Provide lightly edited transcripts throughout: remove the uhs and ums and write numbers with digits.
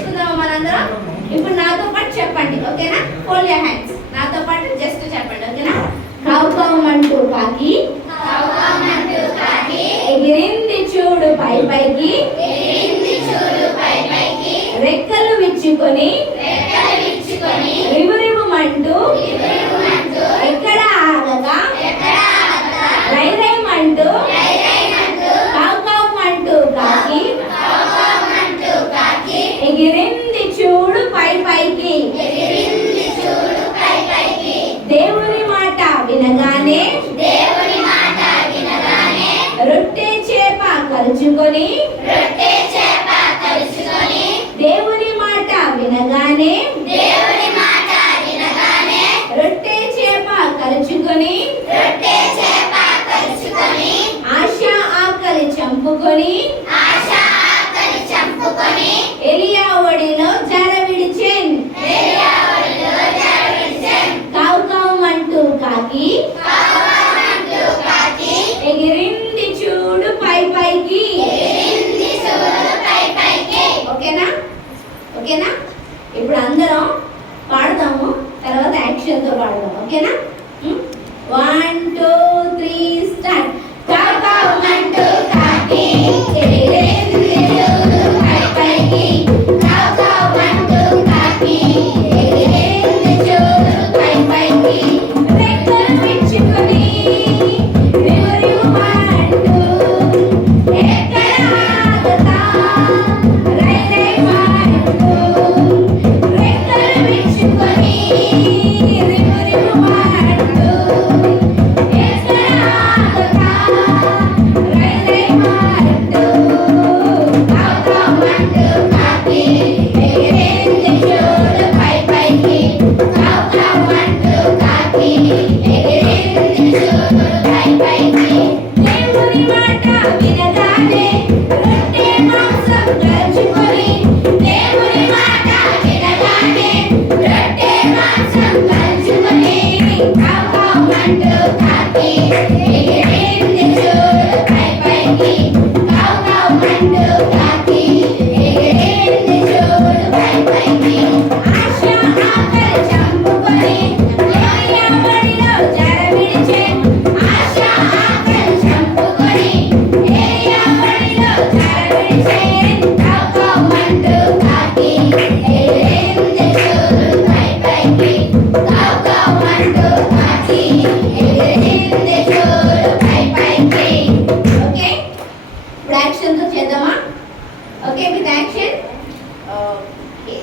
నేర్చుకుందామా మనందరం? ఇప్పుడు నాతో పాటు చెప్పండి, ఓకేనా? Hold your hands. నాతో పాటు జస్ట్ చెప్పండి, ఓకేనా? కౌ కౌ మంటూ కాకి ఎగిరింది చూడు పై పైకి, రెక్కలు విచ్చుకొని రివు రివు మంటూ ఎక్కడ ఆగగా రై రై మంటూ కౌ కౌ మంటూ కాకి ఎగిరింది చూడు పై పైకి. దేవుని మాట వినగానే రొట్టె చేప కలుచుకొని, దేవుని మాట వినగానే రొట్టె చేప కలుచుకొని, ఆశ ఆకలి చంపుకొని ఎలియా ఒడిలో జార విడిచెన్. కౌ కౌ మంటూ కాకి ఎగిరింది చూడు పై పైకి. ఓకేనా? ఓకేనా? ఇప్పుడు అందరం పాడదాము, తర్వాత యాక్షన్ తో పాడదాం, ఓకేనా? 1 2 3 స్టార్ట్. కౌ కౌ మంటూ కాకి ఎగిరింది చూడు పై పైకి. కౌ కౌ మంటూ కాకి ఎగిరింది చూడు పై పైకి. రెక్కలు విచ్చుకొని రివు రివు మంటూ ఎక్కడ ఆగుతా రై రై మంటూ. రెక్కలు విచ్చుకొని రివు రివు మంటూ ఎక్కడ ఆగుతా రై రై మంటూ. కౌ కౌ మంటూ కాకి ఎగిరింది చూడు పై పైకి. కౌ కౌ మంటూ కాకి ఎగిరింది చూడు పై పైకి. దేవుని మాట వినగానే రొట్టె మాంసం కలుచుకొని, దేవుని మాట వినగానే రొట్టె మాంసం కలుచుకొని, కౌ కౌ మంటూ కాకి ఎగిరింది చూడు పై పైకి. కౌ కౌ మంటూ కాకి ఎగిరింది చూడు పై పైకి. ఆశ ఆకలి చంపుకొని ఎలియా ఒడిలో జార విడిచెన్. ఆశ ఆకలి చంపుకొని ఎలియా ఒడిలో జార విడిచెన్. కౌ కౌ మంటూ కాకి ఎగిరింది చూడు పై పైకి. కౌ కౌ మంటూ కాకి ఎగిరింది చూడు పై పైకి. ఓకే, ఇప్పుడు యాక్షన్ తో చేద్దామా? Okay, with action. Okay,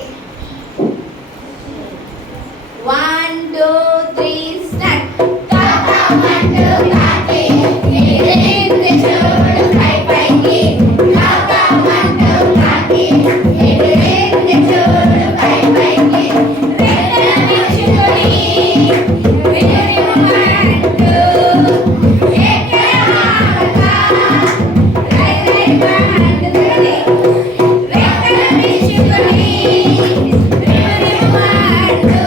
1 2 3 start. కౌ కౌ మంటూ కాకి ఎగిరింది చూడు పై పైకి. కౌ కౌ మంటూ కాకి ఎగిరింది చూడు పై పైకి. రెక్కలు విచ్చుకొని రివు రివు మంటూ ఎక్కడ ఆగగా రై రై మంటూ. రెక్కలు విచ్చుకొని రివు రివు మంటూ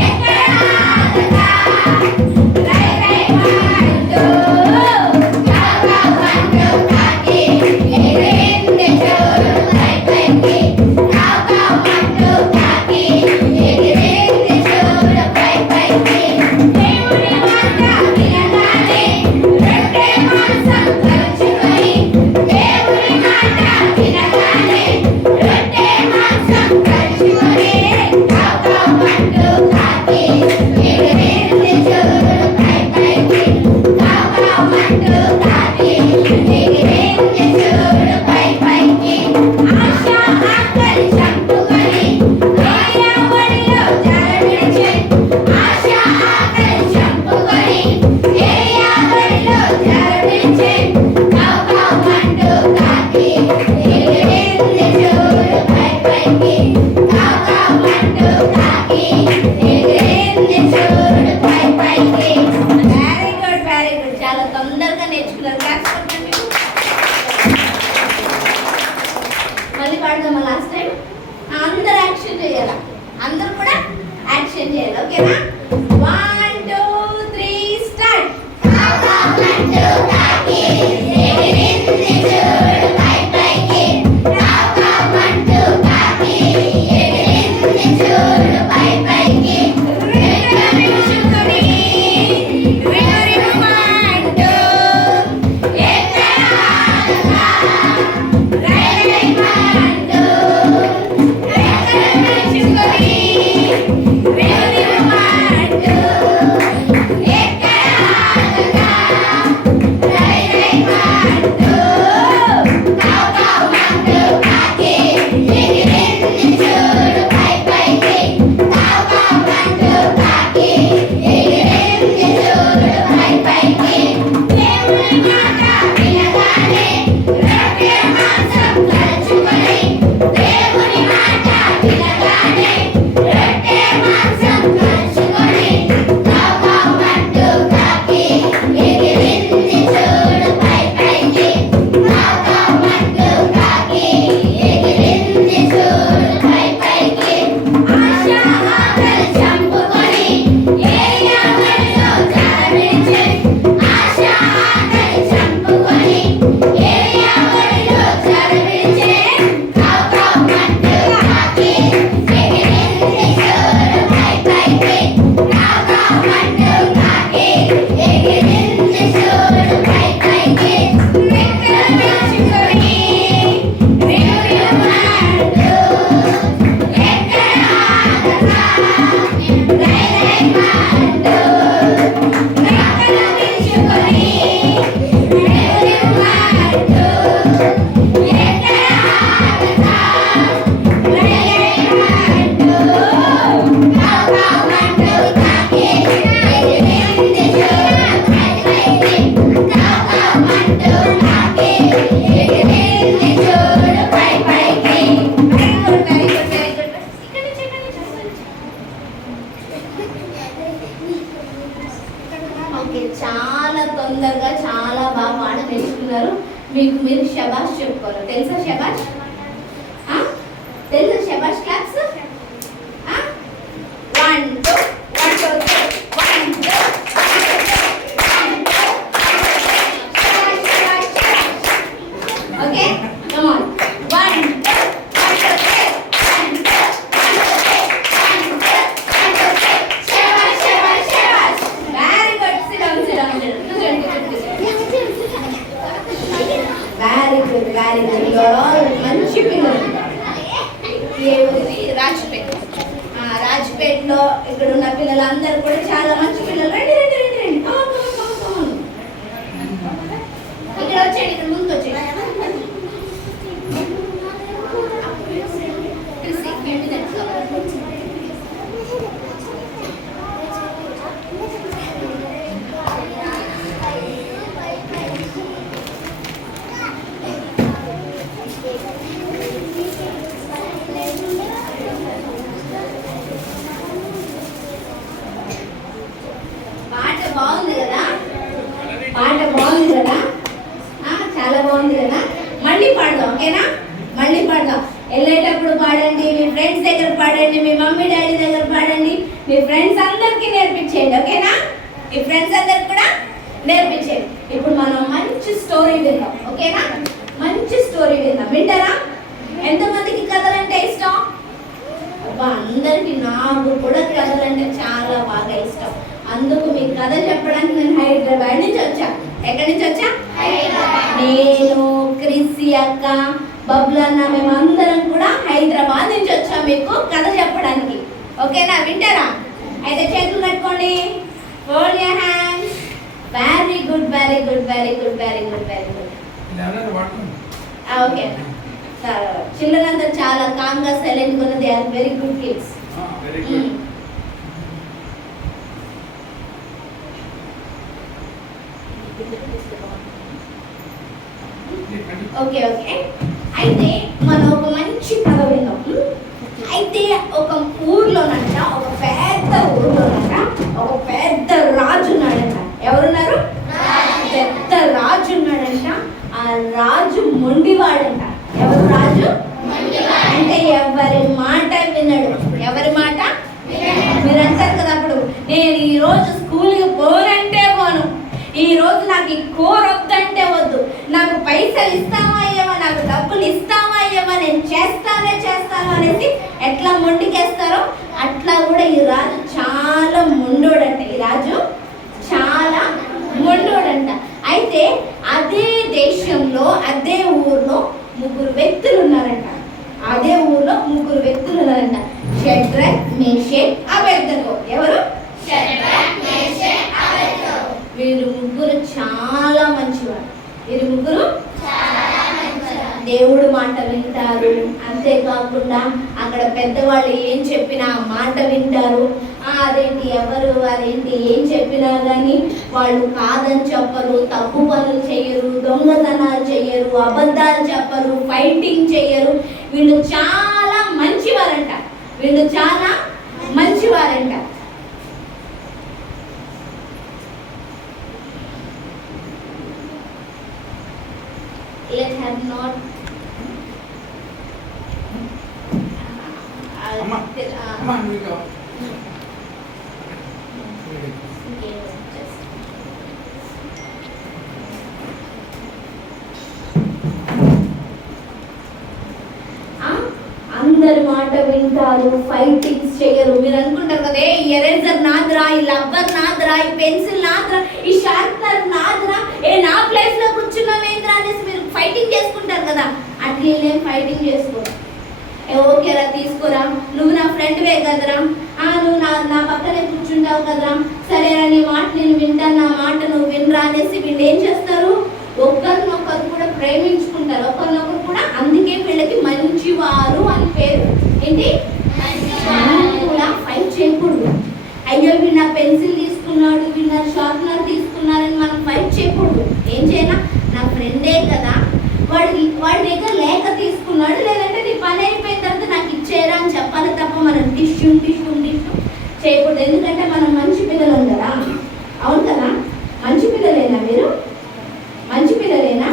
ఎక్కడ ఆగగా రై రై మంటూ. కౌ కౌ మంటూ కాకి ఎగిరింది చూడు పై పైకి. కౌ కౌ మంటూ కాకి ఎగిరింది చూడు పై పైకి. దేవుని మాట వినగానే రొట్టె మాంసం కలుచుకొని, దేవుని మాట వినగానే రొట్టె మాంసం కలుచుకొని, కౌ కౌ మంటూ కాకి ఎగిరింది చూడు పై పైకి. కౌ కౌ మంటూ కాకి ఎగిరింది చూడు పై పైకి. ఆశ ఆకలి చంపుకొని ఎలియా ఒడిలో జార విడిచెన్. ఆశ ఆకలి చంపుకొని ఎలియా ఒడిలో జార విడిచెన్. కౌ కౌ మంటూ కాకి ఎగిరింది చూడు పై పైకి. కౌ కౌ మంటూ కాకి ఎగిరింది చూడు పై పైకి. Very good, very good. చాలా తొందరగా నేర్చుకున్నారు. క్లాస్ కొట్టండి. మళ్ళీ పాడదామా? లాస్ట్ టైం అందరు యాక్షన్ చేయాలి, అందరు కూడా యాక్షన్ చేయాలి, ఓకేనా? 1 2 3 స్టార్ట్. కౌ కౌ మంటూ కాకి ఎగిరింది చూడు పై పైకి. కౌ కౌ మంటూ కాకి ఏ ఊరి? రాజ్పేట్. రాజ్పేట్లో ఇక్కడ ఉన్న పిల్లలందరూ కూడా చాలా మంచి పిల్లలు. రండి రండి రండి రండి, ఇక్కడ వచ్చేయండి, ఇక్కడ ముందుకు వచ్చేయండి. బాగుంది కదా, పాట బాగుంది కదా, చాలా బాగుంది కదా. మళ్ళీ పాడదాం, ఓకేనా? మళ్ళీ పాడదాం. వెళ్ళేటప్పుడు పాడండి, మీ ఫ్రెండ్స్ దగ్గర పాడండి, మీ మమ్మీ డాడీ దగ్గర పాడండి, మీ ఫ్రెండ్స్ అందరికీ నేర్పించేయండి, ఓకేనా? మీ ఫ్రెండ్స్ అందరికి కూడా నేర్పించేయండి. ఇప్పుడు మనం మంచి స్టోరీ విందాం, ఓకేనా? మంచి స్టోరీ విందాం. వింటారా? ఎంతమందికి కథలంటే ఇష్టం? అబ్బా, అందరికి. నాకు కూడా కథలంటే చాలా బాగా ఇష్టం. అందుకు మీకు కథ చెప్పడానికి నేను హైదరాబాద్ నుంచి వచ్చా. ఎక్కడి నుంచి వచ్చా? నేను, క్రిస్సి అక్క, బబ్లు అన్న, మేమందరం కూడా హైదరాబాద్ నుంచి వచ్చాం మీకు కథ చెప్పడానికి, ఓకేనా? వింటారా? అయితే చేతులు కట్టుకోండి. Hold your hands. Very good, very good, very good, very good, very good. Okay. Children అంతా చాలా కామ్గా సైలెంట్గా ఉన్నది. They are very good kids. Okay okay. అయితే మనం ఒక మంచి కథ విన్నాం. అయితే ఒక ఊర్లోనంట, ఒక పెద్ద ఊర్లోనంట ఒక పెద్ద రాజు ఉన్నాడంట. ఎవరున్నారు? పెద్ద రాజు ఉన్నాడంట. ఆ రాజు మొండివాడంట. ఎవరు రాజు? అంటే ఎవరి మాట వినడు. ఎవరి మాట? మీరు అంటారు కదా అప్పుడు, నేను ఈ రోజు స్కూల్కి పోనంటే పోను, ఈ రోజు నాకు ఈ కూర వద్దంటే వద్దు, నాకు పైసలు ఇస్తామా అయ్యమా, నాకు డబ్బులు ఇస్తామా అయ్యమా, నేను చేస్తాను అనేసి ఎట్లా మొండికేస్తారో అట్లా కూడా ఈ రాజు చాలా మొండోడంట. ఈ రాజు చాలా మొండోడంట. అయితే అదే దేశంలో, అదే ఊర్లో ముగ్గురు వ్యక్తులు ఉన్నారంట. అదే ఊర్లో ముగ్గురు వ్యక్తులు ఉన్నారంట. షడ్రక్, మేషక్, అబేద్నెగో. ఎవరు? షడ్రక్, మేషక్, అబేద్నెగో. వీరు ముగ్గురు చాలా మంచివారు. వీరు ముగ్గురు దేవుడు మాట వింటారు. అంతేకాకుండా అక్కడ పెద్దవాళ్ళు ఏం చెప్పినా ఆ మాట వింటారు. అదేంటి ఏం చెప్పినా కానీ వాళ్ళు కాదని చెప్పరు, తప్పు పనులు చేయరు, దొంగతనాలు చేయరు, అబద్ధాలు చెప్పరు, ఫైటింగ్ చేయరు. వీళ్ళు చాలా మంచివారంట. Let her not Come on, we go. అందరి మాట వింటారు, ఫైటింగ్స్ చేయరు. మీరు అనుకుంటారు కదా, ఈ ఎరేజర్ నాదిరా, ఈ రబ్బర్ నాదిరా, ఈ పెన్సిల్ నాదిరా, ఈ షార్ప్నర్ నాదిరా, నా ప్లేస్ లో కూర్చున్నావేంద్రా అనేసి మీరు ఫైటింగ్ చేసుకుంటారు కదా. అట్లా ఏం ఫైటింగ్ చేసుకోరు. ఓకేరా, తీసుకోరా, నువ్వు నా ఫ్రెండ్వే కదరా, నువ్వు నా పక్కనే కూర్చుంటావు కదరా, సరేరా, నీ మాట నేను వింటాను, నా మాట నువ్వు వినరా అనేసి వీళ్ళు ఏం చేస్తారు, ఒకరినొకరు కూడా ప్రేమించుకుంటారు, ఒకరినొకరు కూడా. అందుకే వీళ్ళకి మంచివారు అని పేరు. ఏంటి? కూడా ఫైట్ చేయకూడదు. అయ్యో వీడు నా పెన్సిల్ తీసుకున్నాడు, వీడు నా షార్ప్నర్ తీసుకున్నారని మనం ఫైట్ చేయకూడదు. ఏం చేయాలా, నా ఫ్రెండే కదా, వాడి దగ్గర లేక తీసుకున్నాడు, లేదంటే నీ పని అయిపోయిన తర్వాత నాకు ఇచ్చేయరా అని చెప్పాలి తప్ప మనం టిష్యూ చేయకూడదు. ఎందుకంటే మనం మంచి పిల్లలు కదా. అవును కదా? మంచి పిల్లలేనా మీరు? మంచి పిల్లలేనా?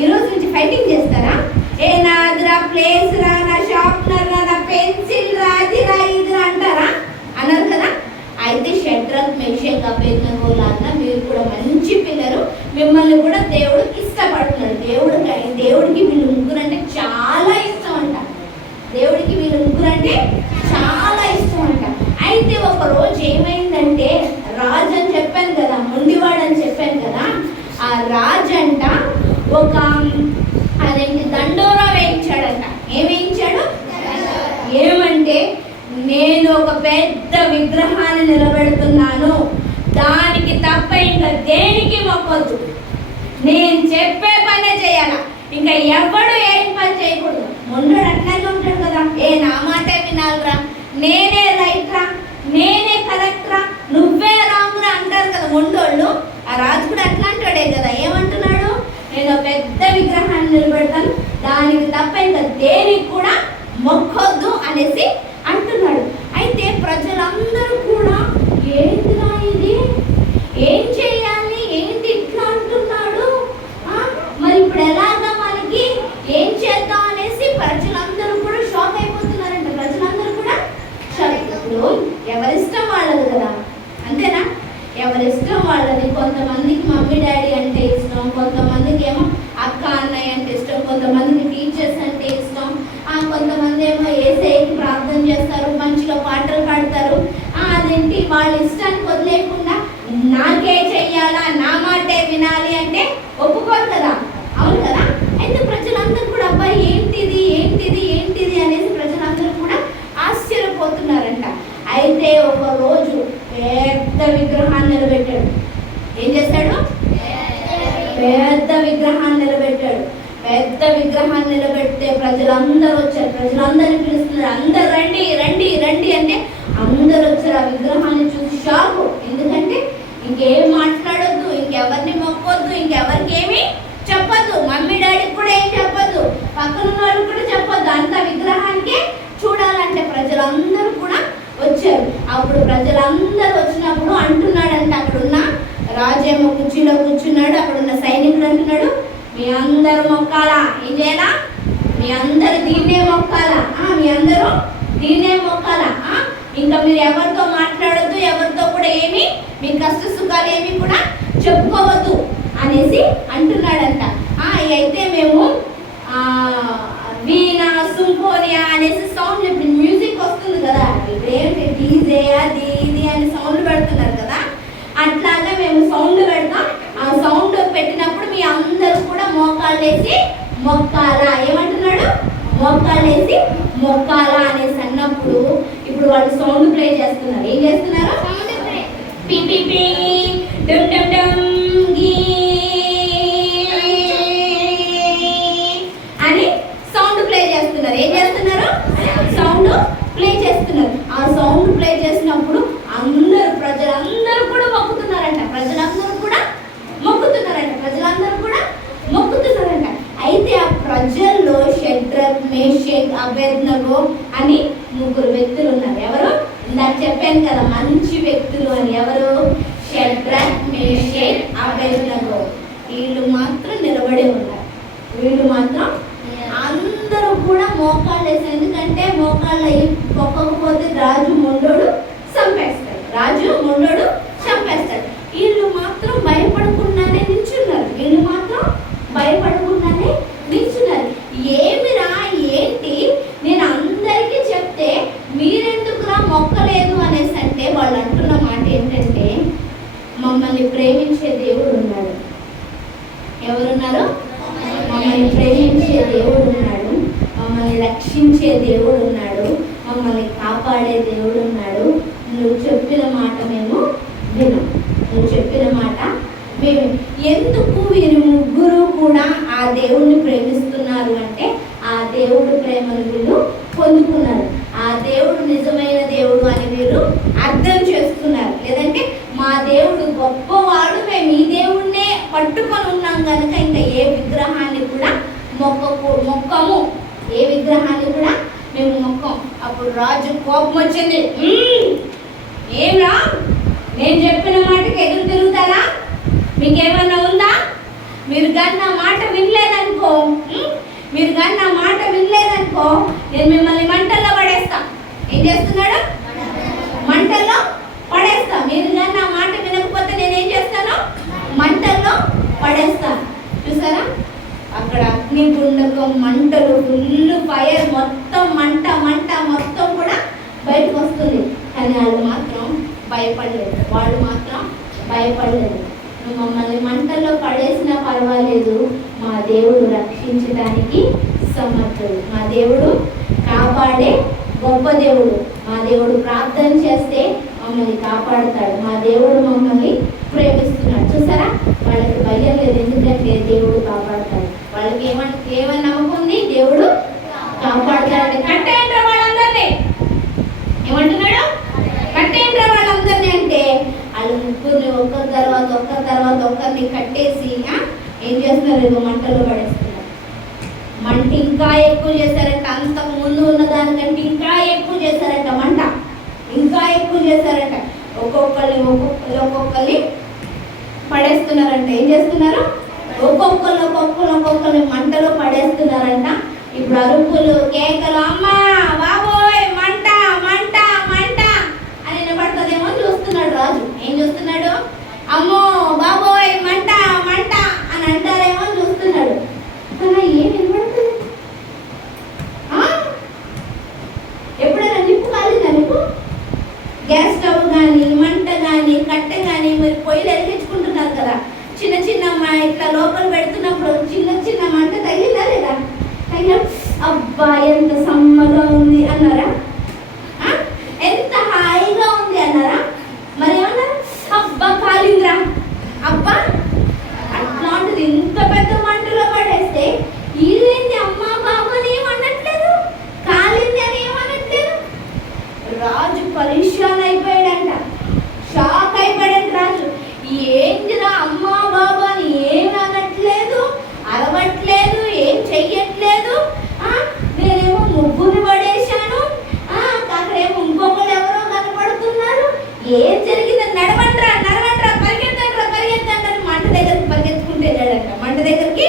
ఈరోజు నుంచి ఫైటింగ్ చేస్తారా? నాదిరా, ప్లేస్ రా, నా షార్ప్నర్ రా, నా పెన్సిల్ రా, అదిరా ఇదిరా అంటారా? అన్నారు కదా. అయితే షడ్రక్, మేషక్, అబేద్నెగో లాగా మీరు కూడా మంచి పిల్లలు. మిమ్మల్ని కూడా దేవుడు ఇష్టపడుతున్నాడు. దేవుడికి వీళ్ళు ముగ్గురు అంటే చాలా ఇష్టం అంట. అయితే ఒక రోజు ఏమైందంటే, రాజు అని చెప్పాను కదా, మొండివాడు అని చెప్పాను కదా, ఆ రాజు అంట అదేంటి దండోరా వేయించాడంట. ఏం వేయించాడు? విగ్రహాన్ని నిలబెడుతున్నాను, దానికి తప్ప ఇంకా దేనికి మొక్కొద్దు. నేను చెప్పే పనే చేయాల, ఇంకా ఎవడు ఏం పని చేయకూడదు. మొండోడు అట్లాగే ఉంటాడు కదా, నా మాటే వినాలిరా, నేనే రైట్ రా, నేనే కరెక్ట్ రా, నువ్వే రామురా అంటారు కదా మొండోళ్ళు. ఆ రాజు కూడా అట్లాంటాడే కదా. ఏమంటున్నాడు? నేను పెద్ద విగ్రహాన్ని నిలబెడతాను, దానికి తప్ప ఇంకా దేనికి కూడా మొక్కొద్దు అనేసి అంటున్నాడు. అయితే ప్రజలందరూ కూడా ఏంటిరా ఇది, ఏం చేయాలి, ఏంటి ఇట్లా అంటున్నాడు, మరి ఇప్పుడు ఎలాగా మనకి ఏం చేద్దాం అనేసి ప్రజలందరూ కూడా షాక్ అయిపోతున్నారంట. ప్రజలందరూ కూడా షాక్. ఇప్పుడు ఎవరిష్టం వాళ్ళది కదా, అంతేనా? ఎవరిష్టం వాళ్ళది. కొంతమందికి మమ్మీ డాడీ అంటే ఇష్టం, కొంతమందికి ఏమో అక్క అన్నయ్య అంటే ఇష్టం, కొంతమందికి టీచర్స్ అంటే ఇష్టం, కొంతమంది ఏమో యేసయ్యకి ప్రార్థన చేస్తారు, మంచిగా పాటలు పాడతారు. అదేంటి వాళ్ళ ఇష్టానికి వదిలేకుండా నాకే చెయ్యాలా, నా మాటే వినాలి అంటే ఒప్పుకోరు కదా, అవును కదా? అయితే ప్రజలందరూ కూడా అబ్బాయి ఏంటిది ఏంటిది ఏంటిది అనేసి ప్రజలందరూ కూడా ఆశ్చర్యపోతున్నారంట. అయితే ఒక రోజు పెద్ద విగ్రహాన్ని నిలబెట్టాడు. ఏం చేశాడు? పెద్ద విగ్రహాన్ని నిలబెట్టాడు. పెద్ద విగ్రహాన్ని నిలబెడితే ప్రజలందరూ వచ్చారు. ప్రజలందరినీ పిలుస్తున్నారు, అందరు రండి రండి రండి అంటే అందరు వచ్చారు. ఆ విగ్రహాన్ని చూసి షాకు. ఎందుకంటే ఇంకేం మాట్లాడొద్దు, ఇంకెవరిని మొక్కొద్దు, ఇంకెవరికి ఏమి చెప్పొద్దు, మమ్మీ డాడీకి కూడా ఏం చెప్పొద్దు, పక్కన వాళ్ళు కూడా చెప్పొద్దు, అంత విగ్రహానికే చూడాలంటే ప్రజలందరూ కూడా వచ్చారు. అప్పుడు ప్రజలందరూ వచ్చినప్పుడు అంటున్నాడంట, అక్కడున్న రాజేమో కుర్చీలో కూర్చున్నాడు, అక్కడున్న సైనికుడు అంటున్నాడు, మీ అందరూ మొక్కాలా, ఏం చేయాలా, మీ అందరూ దీన్నే మొక్కాలా, మీ అందరూ దీన్నే మొక్కాలా, ఇంకా మీరు ఎవరితో మాట్లాడొద్దు, ఎవరితో కూడా ఏమి మీ కష్ట సుఖాలు ఏమి కూడా చెప్పుకోవద్దు అనేసి అంటున్నాడంట. అయితే మేము వీణా సింఫోనియా అనేసి సౌండ్ చెప్పి మ్యూజిక్ వస్తుంది కదా, ఇప్పుడేంటి డీజే అది ఇది అని సౌండ్ పెడుతున్నారు కదా, అట్లాగా మేము సౌండ్ పెడతాం. ఆ సౌండ్ పెట్టినప్పుడు మీ అందరూ కూడా మోకాళ్ళేసి మొక్కాలా. ఏమంటున్నాడు? మోకాళ్ళేసి మొక్కాలా అనేసి అన్నప్పుడు ఇప్పుడు వాళ్ళు సౌండ్ ప్లే చేస్తున్నారు. ఏం చేస్తున్నారు? పి పి పి డమ్ డమ్ డమ్ గీ అని సౌండ్ ప్లే చేస్తున్నారు. ఏం చేస్తున్నారు? సౌండ్ ప్లే చేస్తున్నారు. ఆ సౌండ్ ప్లే చేసినప్పుడు అందరూ ప్రజలందరూ కూడా మొక్కుతున్నారంట. ప్రజలందరూ కూడా మొక్కుతున్నారంట. ప్రజలందరూ కూడా మొక్కుతున్నారంట. అయితే ఆ ప్రజల్లో షడ్రక్, మేషక్, అబేద్నగో అని ముగ్గురు వ్యక్తులు ఉన్నారు. ఎవరు? ఇందాక చెప్పాను కదా మంచి వ్యక్తులు అని. ఎవరు? షడ్రక్, మేషక్, అబేద్నగో. వీళ్ళు మాత్రం నిలబడే ఉన్నారు. వీళ్ళు మాత్రం అందరూ కూడా మోకాళ్ళు వేసి, ఎందుకంటే మోకాళ్ళు అయ్యి పొక్కకపోతే రాజు మొండోడు చంపేస్తాడు. రాజు మొండోడు చంపేస్తాడు. వీళ్ళు మాత్రం భయపడకుండానే నిల్చున్నారు. వీళ్ళు మాత్రం భయపడకుండానే నిల్చున్నారు. ఏమిరా ఏంటి, నేను అందరికీ చెప్తే మీరెందుకురా మొక్కలేదు అనేసి అంటే వాళ్ళు అంటున్న మాట ఏంటంటే, మమ్మల్ని ప్రేమించే దేవుడు ఉన్నాడు. ఎవరున్నారు? మమ్మల్ని ప్రేమించే దేవుడు ఉన్నాడు, మమ్మల్ని రక్షించే దేవుడు ఉన్నాడు, మమ్మల్ని కాపాడే దేవుడు ఉన్నాడు. నువ్వు చెప్పిన మాట మేము వినం, నువ్వు చెప్పిన మాట మేము. ఎందుకు వీరు ముగ్గురు కూడా ఆ దేవుడిని ప్రేమిస్తున్నారు అంటే, ఆ దేవుడి ప్రేమను వీళ్ళు పొందుకున్నారు. ఆ దేవుడు నిజమైన దేవుడు అని వీరు అర్థం చేస్తున్నారు. లేదంటే మా దేవుడు గొప్పవాడు, మేము ఈ దేవుడినే పట్టుకొని ఉన్నాం కనుక ఇంకా ఏ విగ్రహాన్ని కూడా మొక్కము, ఏ విగ్రహాన్ని కూడా మేము మొక్కం. అప్పుడు రాజు కోపం వచ్చింది. ఏమ్రా, నేను చెప్పిన మాటకి ఎదురు తిరుగుతారా? మీకేమన్నా ఉందా? మీరు కానీ నా మాట వినలేదనుకో, మీరు కానీ నా మాట వినలేదనుకో, నేను మిమ్మల్ని మంటల్లో పడేస్తా. ఏం చేస్తున్నాడు? మంటల్లో పడేస్తా. మీరు కానీ నా మాట వినకపోతే నేనేం చేస్తాను? మంటల్లో పడేస్తాను. చూసారా, అక్కడ అగ్నిగుండకం, మంటలు, ఫుల్ ఫైర్, మొత్తం మంట మంట మొత్తం కూడా బయటకు వస్తుంది. కానీ వాళ్ళు మాత్రం భయపడలేదు. వాళ్ళు మాత్రం భయపడలేదు. నువ్వు మమ్మల్ని మంటల్లో పడేసినా పర్వాలేదు, మా దేవుడు రక్షించడానికి సమర్థుడు, మా దేవుడు కాపాడే గొప్ప దేవుడు, మా దేవుడు ప్రార్థన చేస్తే మమ్మల్ని కాపాడుతాడు. మా దేవుడు మమ్మల్ని ప్రేమిస్తున్నాడు. చూసారా, వాళ్ళకి భయం లేదు, ఎందుకంటే దేవుడు కాపాడుతాడు. వాళ్ళకి ఏమని నమ్మకం ఉంది? దేవుడు కాపాడుతాడు. కట్టేయండి వాళ్ళందరినీ. ఏమంటున్నాడు? కట్టేయండి వాళ్ళందరినీ అంటే వాళ్ళు ముగ్గురిని ఒక్కరి తర్వాత ఒక్కరిని కట్టేసి ఏం చేస్తున్నారు? మంటలో పడేస్తున్నారు. మంట ఇంకా ఎక్కువ చేశారంట. అంతకు ముందు ఉన్న దానికంటే ఇంకా ఎక్కువ చేశారంట. మంట ఇంకా ఎక్కువ చేశారంట. ఒక్కొక్కరిని పడేస్తున్నారంట. ఏం చేస్తున్నారు? ఒక్కొక్కరిని మంటలో పడేస్తున్నారంట. ఇప్పుడు అరుపులు, కేకలు, అమ్మా బాబోయ్ మంట మంట మంట అని వినపడుతుందేమో చూస్తున్నాడు రాజు. ఏం చూస్తున్నాడు? అమ్మో బాబోయ్ మంట మంట అని అంటారేమో చూస్తున్నాడు. కానీ ఏం వినపడుతుంది? ఎప్పుడైనా నిప్పు కాలిందా? నిప్పు గ్యాస్ స్టవ్ కానీ మంట కానీ కట్టె కానీ మీరు పొయ్యిలు వెలిగించుకుంటున్నారు కదా, చిన్న ఇట్లా లోపల పెడుతున్నప్పుడు చిన్న మంట తగిలిందా లేదా? తగిన అబ్బా ఎంత సమ్మగా ఉంది అన్నారా? ఎంత హాయిగా ఉంది అన్నారా? మరి ఏమన్నారు? అబ్బా కాలిందిరా, అబ్బా. అట్లాంటిది ఇంత పెద్ద మంటలో పడేస్తే వీళ్ళేంటి అమ్మా బాబు అని ఏమనట్లేదు, కాలింది అని ఏమనట్లేదు. రాజు పరిశాన్ అయిపోయాడంట, షాక్ అయిపోయాడంట రాజు. ఏంటిరా అమ్మా బాబు అని ఏం అనట్లేదు, అరవట్లేదు, ఏం చెయ్యట్లేదు. నేనేమో ముగ్గురు పడేశాను, అక్కడేమో ఇంకొకరు ఎవరో కనపడుతున్నారు. ఏం జరిగింది? నడవండ్రా పరిగెత్తండి అని మంట దగ్గరికి పరిగెత్తుకుంటే వెళ్ళాడంట. మంట దగ్గరికి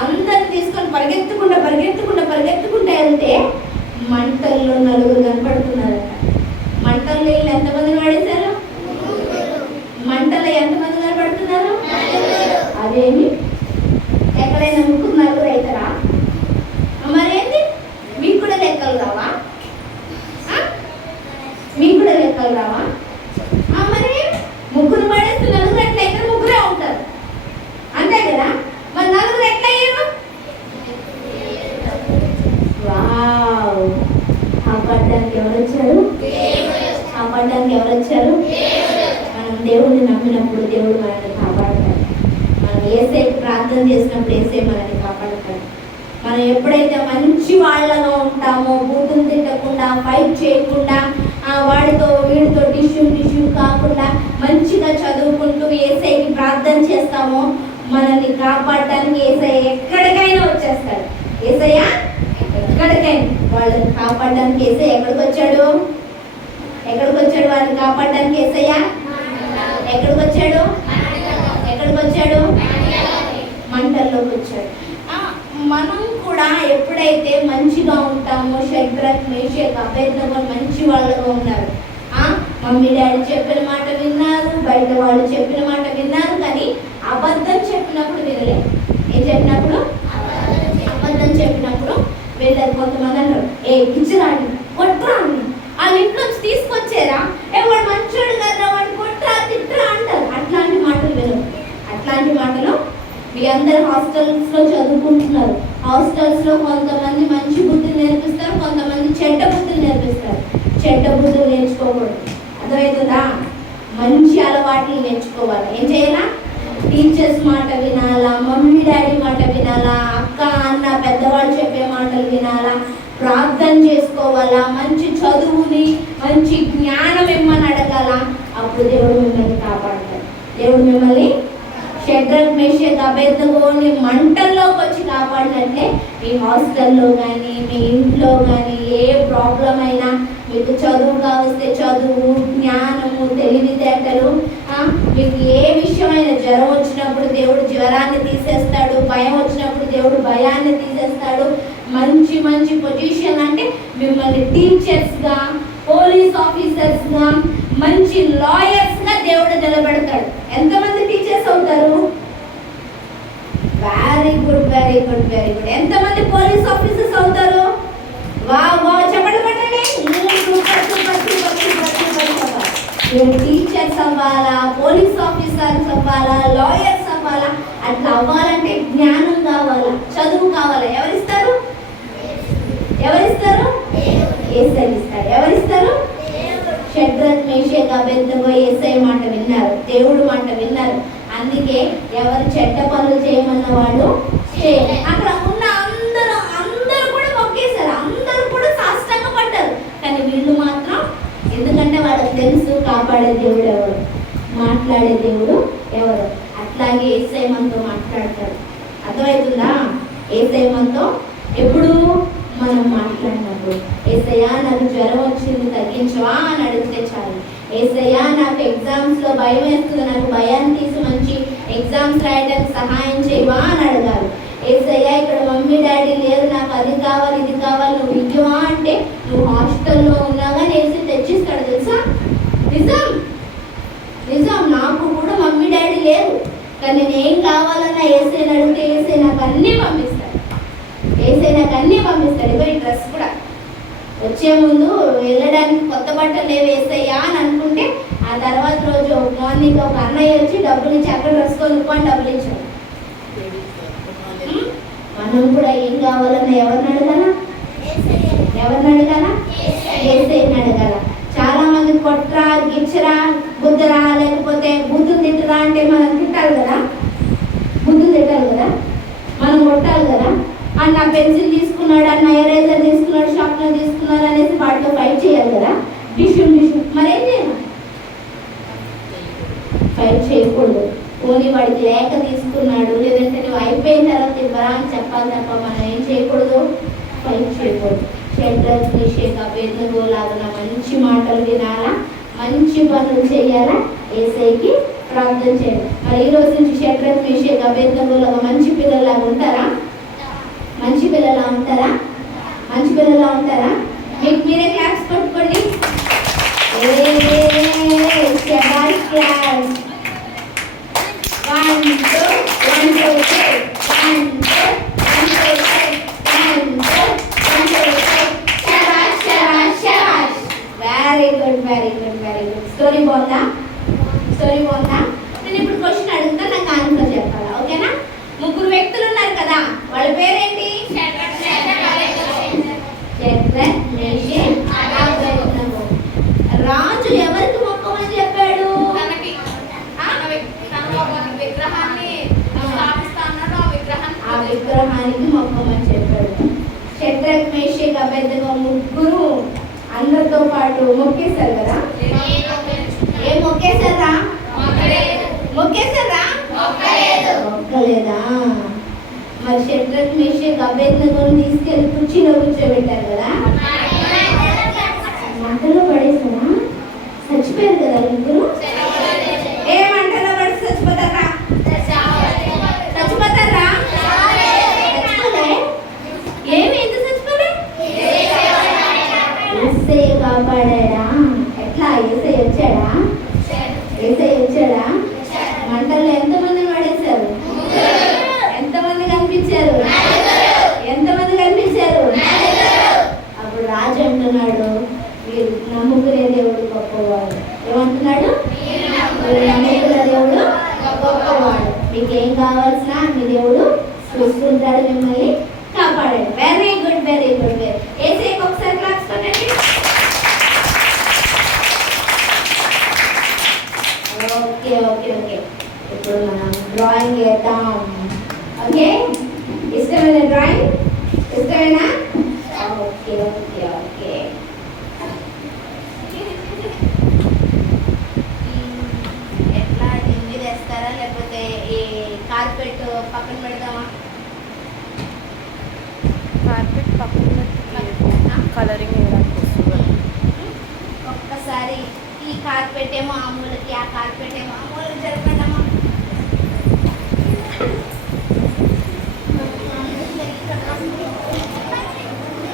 అందరిని తీసుకొని పరిగెత్తుకుంటే వెళ్తే మంటల్లో నలుగురు కనపడుతున్నారంట. మంటల్లో వీళ్ళు ఎంతమందిని పడేశారు? మంటలో ఎంతమంది కనపడుతున్నారు? అదేమి ఎక్కడైనా ముగ్గురు నలుగురు అవుతారా? మరేంటి? మీకు కూడా లెక్కలు రావా? మరి ముగ్గురు పడేస్తే నలుగురు ఎట్లా అయితే ముగ్గురే ఉంటారు, అంతే కదా? మరి నలుగురు ఎట్లా అయ్యారు? వావ్! కాపాడడానికి ఎవరు వచ్చారు? మనం దేవుడిని నమ్మినప్పుడు దేవుడు మనల్ని కాపాడతాడు. మనం యేసయ్యకి ప్రార్థన చేసినప్పుడు యేసయ్య మనల్ని కాపాడతాడు. మనం ఎప్పుడైతే మంచి వాళ్ళగా ఉంటామో, బూతులు తిట్టకుండా, ఫైట్ చేయకుండా, వాడితో వీడితో టిష్యూ కాకుండా మంచిగా చదువుకుంటూ యేసయ్యకి ప్రార్థన చేస్తామో, మనల్ని కాపాడడానికి యేసయ్య ఎక్కడికైనా వచ్చేస్తాడు. యేసయ్య ఎక్కడికైనా వాళ్ళని కాపాడడానికి యేసయ్య ఎక్కడికి వచ్చాడు? వాళ్ళని కాపాడడానికి యేసయ్య ఎక్కడికి వచ్చాడు? మంటల్లోకి వచ్చాడు. మనం కూడా ఎప్పుడైతే మంచిగా ఉంటామో, షడ్రక్ మేషక్ అబేద్నెగో మంచి వాళ్ళగా ఉన్నారు. మమ్మీ డాడీ చెప్పిన మాట విన్నారు, బయట వాళ్ళు చెప్పిన మాట విన్నారు, కానీ అబద్ధం చెప్పినప్పుడు వినలేదు. ఏం చెప్పినప్పుడు? అబద్ధం చెప్పినప్పుడు వెళ్ళారు. కొంతమంది అంటారు, ఏ పిచ్చిరాండి, కొట్రాండి, వాళ్ళ ఇంట్లోంచి తీసుకొచ్చారా, వాడు మంచోడు కదా, వాడు కొట్రా తిట్రా అంటారు. అట్లాంటి మాటలు వినరు. అట్లాంటి మాటలు మీ అందరు హాస్టల్స్లో చదువుకుంటున్నారు. హాస్టల్స్లో కొంతమంది మంచి బుద్ధులు నేర్పిస్తారు, కొంతమంది చెడ్డ బుద్ధులు నేర్పిస్తారు. చెడ్డ బుద్ధులు నేర్చుకోకూడదు, అర్థమవుతుందా? మంచి అలవాట్లు నేర్చుకోవాలి. ఏం చేయాలా? టీచర్స్ మాట వినాలా, మమ్మీ డాడీ మాట వినాలా, అక్క అన్న పెద్దవాళ్ళు చెప్పే మాటలు వినాలా, ప్రార్థన చేసుకోవాలా, మంచి చదువుని మంచి జ్ఞానం ఇమ్మని అడగాల. అప్పుడు దేవుడు మిమ్మల్ని కాపాడతాడు. దేవుడు మిమ్మల్ని షడ్రక్ మేషక్ అబేద్నెగోని మంటల్లోకి వచ్చి కాపాడినట్లే మీ హాస్టల్లో కానీ, మీ ఇంట్లో కానీ ఏ ప్రాబ్లం అయినా, మీకు చదువు కావస్తే చదువు, జ్ఞానము, తెలివితేటలు, మీకు ఏ విషయమైనా, జ్వరం వచ్చినప్పుడు దేవుడు జ్వరాన్ని తీసేస్తాడు, భయం వచ్చినప్పుడు దేవుడు భయాన్ని తీసేస్తాడు. మంచి మంచి పొజిషన్ అంటే మిమ్మల్ని టీచర్స్గా, పోలీస్ ఆఫీసర్స్గా, మంచి లాయర్స్గా దేవుడు నిలబెడతాడు. ఎంతమంది టీచర్స్ అవుతారు? Very good. ఎంతమంది పోలీస్ ఆఫీసర్స్ అవుతారు? చెప్పండి. మీరు టీచర్స్ అవ్వాలా, పోలీస్ ఆఫీసర్స్ అవ్వాలా, లాయర్స్ అవ్వాలా, అట్లా అవ్వాలంటే జ్ఞానం కావాలా, చదువు కావాలా. ఎవరిస్తారు? యేసయ్య ఇస్తాడు. ఎవరిస్తారు? షడ్రక్ మేషక్ అబేద్నెగో యేసయ్య మాట విన్నారు, దేవుడు మాట విన్నారు. అందుకే ఎవరు చెడ్డ పనులు చేయమన్న వాళ్ళు చేయాలి. అక్కడ ఉన్న అందరూ కూడా మొక్కేశారు, అందరూ కూడా సాష్టాంగ పడ్డారు. కానీ వీళ్ళు మాత్రం, ఎందుకంటే వాళ్ళకి తెలుసు కాపాడే దేవుడు ఎవరు, మాట్లాడే దేవుడు ఎవరు. అట్లాగే యేసయ్య మనతో మాట్లాడతాడు. అర్థమవుతుందా? యేసయ్య మనతో ఎప్పుడు మనం మాట్లాడినప్పుడు, యేసయ్యా నాకు జ్వరం వచ్చింది తగ్గించవా అని అడిగితే చాలు. యేసయ్యా నాకు ఎగ్జామ్స్లో భయం వేస్తుంది, నాకు భయాన్ని తీసి మంచి ఎగ్జామ్స్ రాయడానికి సహాయం చేయవా అని అడగాలి. యేసయ్యా ఇక్కడ మమ్మీ డాడీ లేరు, నాకు అది కావాలి ఇది కావాలి, నువ్వు ఇవ్వవా అంటే నువ్వు హాస్టల్లో ఉన్నాగా నేసి తెచ్చిస్తాడు. తెలుసా? నిజం నిజం. నాకు కూడా మమ్మీ డాడీ లేరు, కానీ నేను ఏం కావాలన్నా యేసయ్యని అడిగితే యేసయ్య నాకు అన్నీ పంపిస్తాడు. యేసయ్య నాకు అన్నీ పంపిస్తాడు. ఇగో ఈ డ్రెస్ కూడా వచ్చే ముందు వెళ్ళడానికి కొత్త బట్టలు లేవు యేసయ్యా అని అనుకుంటే, ఆ తర్వాత రోజు మార్నింగ్ ఒక అన్నయ్య వచ్చి డబ్బులు ఇచ్చి అక్కడ డ్రెస్ కొనుక్కొని డబ్బులు ఇచ్చాడు. మనం కూడా ఏం కావాలన్నా ఎవరిని అడగాల? ఎవరిని అడగాల? యేసయ్యని అడగాల. చాలా మంది కొట్రా గిచ్చరా బుద్ధరా లేకపోతే బుద్ధులు తిట్టరా అంటే మనం తిట్టాలి కదా, బుద్ధులు తిట్టాలి కదా, మనం కొట్టాలి కదా. అన్న పెన్సిల్ తీసుకున్నాడు, అన్న ఎరేజర్ తీసుకున్నాడు, షార్ప్నర్ తీసుకున్నాడు అనేసి వాటితో ఫైట్ చేయాలి కదా. డిష్యూ మరేం చేయాలి? ఫైట్ చేయకూడదు. పోనీ వాడికి లేక తీసుకున్నాడు, లేదంటే నువ్వు అయిపోయిన తర్వాత ఇవ్వరా అని చెప్పాలి తప్ప మనం ఏం చేయకూడదు, ఫైట్ చేయకూడదు. షడ్రక్ మేషక్ అబేద్నెగో లాగా మంచి మాటలు వినాలా, మంచి పనులు చేయాలా, యేసయ్యకి ప్రార్థన చేయాలి. మరి ఈ రోజు నుంచి షడ్రక్ మేషక్ అబేద్నెగో లాగా మంచి పిల్లలాగా ఉంటారా? మంచి పిల్లలా ఉంటారా? మంచి పిల్లలా ఉంటారా? మీకు మీరే క్లాస్ పట్టుకోండి. క్లాస్ 1 2 1 2 3 1 2 1 2 3 1 2 1 2 3 శబాష్ శబాష్ శబాష్. Very good very good very good. Story బాగుందా? స్టోరీ బాగుందా? నేను ఇప్పుడు క్వశ్చన్ అడుగుతా, నాకు ఆన్సర్ చెప్పాలా? ఓకేనా? ముగ్గురు వ్యక్తులు ఉన్నారు కదా, వాళ్ళ పేరేంటి? షడ్రక్ మేషక్ అబేద్నెగో. రాజు ఎవరికి మొక్కమని చెప్పాడు? ఆ విగ్రహానికి మొక్కమని చెప్పాడు. షడ్రక్ మేషక్ అబేద్నెగో ముగ్గురు అందరితో పాటు మొక్కేశారు కదా. ఏం మొక్కేశారా? మొక్కేశారా? మొక్కలేదా? మరి షడ్రక్ మేషక్ అబేద్నెగోని తీసుకెళ్లి కుర్చీలో కూర్చోబెట్టారు కదా, మంటలో పడేసారా? చచ్చిపోయారు కదా ముగ్గురు. ఏ మంటలో పడి చచ్చిపోతారా? చచ్చిపోతారా? చచ్చిపోలే. ఏమి ఎందుకు చచ్చిపోలే? యేసయ్య కాపాడా. ఎట్లా? యేసయ్య వచ్చాడా? యేసయ్య వచ్చాడా? మంటల్లో ఎంతమందిని పడేశారు? ఎంతమంది కనిపించారు? ఎంతమంది కనిపించారు? అప్పుడు రాజు అంటున్నాడు, మీరు నమ్ముకునే దేవుడు గొప్పవాడు. ఏమంటున్నాడు? మీరు నమ్ముకునే దేవుడు గొప్పవాడు. మీకు ఏం కావాల్సిన మీ దేవుడు చూసుకుంటాడు, మిమ్మల్ని కాపాడాడు. Very good very good. యేసయ్యకి ఒకసారి క్లాస్ కొనండి. Okay okay okay. ఇప్పుడు మనం డ్రాయింగ్ వేద్దాం. ఓకే, ఇష్టమైన డ్రాయింగ్? ఇష్టమేనా? Okay okay okay. ఎట్లా డింగి తెస్తారా లేకపోతే ఈ కార్పెట్ పక్కన పెడదామా? కార్పెట్ పక్కన కలరింగ్ ఒక్కసారి ఈ కార్పెట్ ఏమో ఆ మూలకి, ఆ కార్పెట్ ఏమో ఆ మూలకి జరపండమ్మా.